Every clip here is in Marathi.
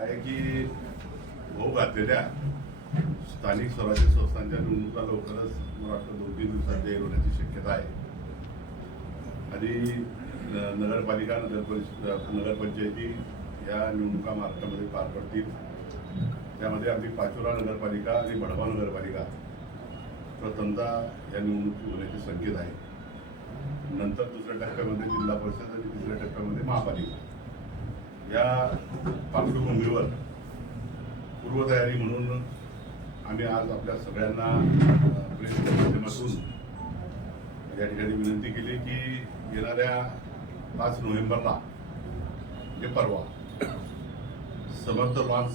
आहे की भाऊ घातलेल्या स्थानिक स्वराज्य संस्थांच्या निवडणुका लवकरच मला वाटतं 2-3 दिवसात जाहीर होण्याची शक्यता आहे. आणि नगरपालिका नगरपंचायती या निवडणुका महाराष्ट्रामध्ये पार पडतील. त्यामध्ये आपली पाचोरा नगरपालिका आणि बडगाव नगरपालिका प्रथमतः या निवडणुकी होण्याचे संकेत आहे. नंतर दुसऱ्या टप्प्यामध्ये जिल्हा परिषद आणि तिसऱ्या टप्प्यामध्ये महापालिका. या पार्श्वभूमीवर पूर्वतयारी म्हणून आम्ही आज आपल्या सगळ्यांना प्रेसच्या माध्यमातून या ठिकाणी विनंती केली की येणाऱ्या 5 नोव्हेंबरला म्हणजे परवा समर्थ लॉन्स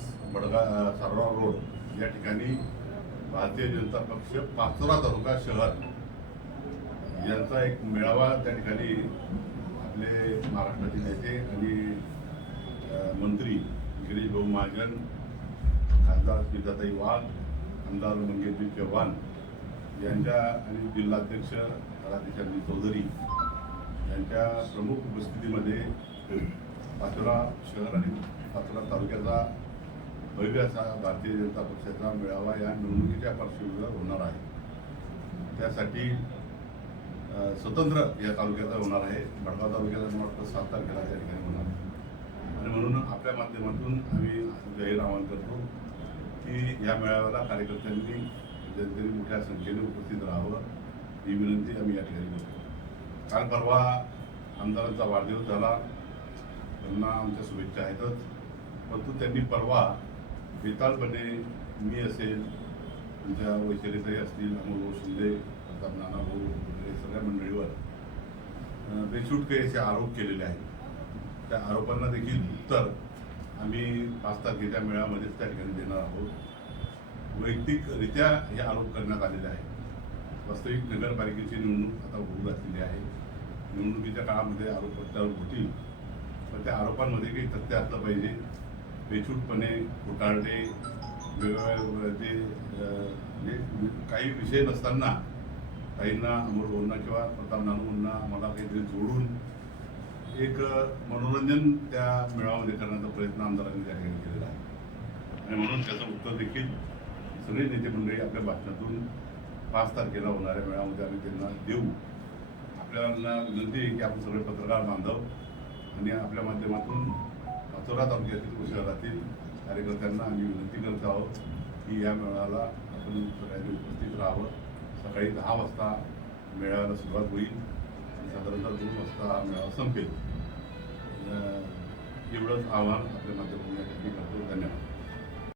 सारोळा रोड या ठिकाणी भारतीय जनता पक्ष पाचोरा तालुका शहर यांचा एक मेळावा त्या ठिकाणी आपले महाराष्ट्राचे नेते आणि मंत्री गिरीश भाऊ महाजन, खासदार स्मिताताई वाघ, आमदार मंगेशजी चव्हाण यांच्या आणि जिल्हाध्यक्ष राधेश्यामजी चौधरी यांच्या प्रमुख उपस्थितीमध्ये पाचोरा शहर आणि पाचोरा तालुक्याचा भव्य असा भारतीय जनता पक्षाचा मेळावा या निवडणुकीच्या पार्श्वभूमीवर होणार आहे. त्यासाठी स्वतंत्र या तालुक्याचा होणार आहे. बडगाव तालुक्याला मला वाटतं 7 तारखेला त्या ठिकाणी होणार आहे. आणि म्हणून आपल्या माध्यमातून आम्ही जाहीर आवाहन करतो की या मेळाव्याला कार्यकर्त्यांनी जनतेने मोठ्या संख्येने उपस्थित राहावं ही विनंती आम्ही या ठिकाणी करतो. काल परवा आमदारांचा वाढदिवस झाला, त्यांना आमच्या शुभेच्छा आहेतच. परंतु त्यांनी परवा बेतालपणे मी असेल, तुमच्या वैशालीताई असतील, अमोल शिंदे, प्रताप नाना भाऊ वगैरे सगळ्या मंडळीवर बेछूट काही असे आरोप केलेले आहेत. त्या आरोपांना देखील उत्तर आम्ही 5 तारखेच्या मेळाव्यामध्येच त्या ठिकाणी देणार आहोत. वैयक्तिकरित्या हे आरोप करण्यात आलेले आहेत. वास्तविक नगरपालिकेची निवडणूक आता होऊ घातलेली आहे. निवडणुकीच्या काळामध्ये आरोप प्रत्यारोप होतील, पण त्या आरोपांमध्ये काही तथ्य असलं पाहिजे. बेछूटपणे खोटारडे वेगवेगळे काही विषय नसताना काहींना अमोल भाऊंना किंवा प्रताप नानूंना मला काहीतरी जोडून एक मनोरंजन त्या मेळाव्यामध्ये करण्याचा प्रयत्न आमदारांनी त्या ठिकाणी केलेला आहे. आणि म्हणून त्याचं उत्तर देखील सगळे नेते मंडळी आपल्या भाषणातून 5 तारखेला होणाऱ्या मेळाव्यामध्ये आम्ही त्यांना देऊ. आपल्याला विनंती आहे की आपण सगळे पत्रकार बांधव आणि आपल्या माध्यमातून पाचोरा तालुक्यातील व शहरातील कार्यकर्त्यांना आम्ही विनंती करत आहोत की या मेळाव्याला आपण सगळ्यांनी उपस्थित राहावं. सकाळी 10 वाजता मेळाव्याला सुरुवात होईल आणि साधारणतः 2 वाजता मेळावा संपेल. एवढंच आवाहन आपल्या माध्यमातून या ठिकाणी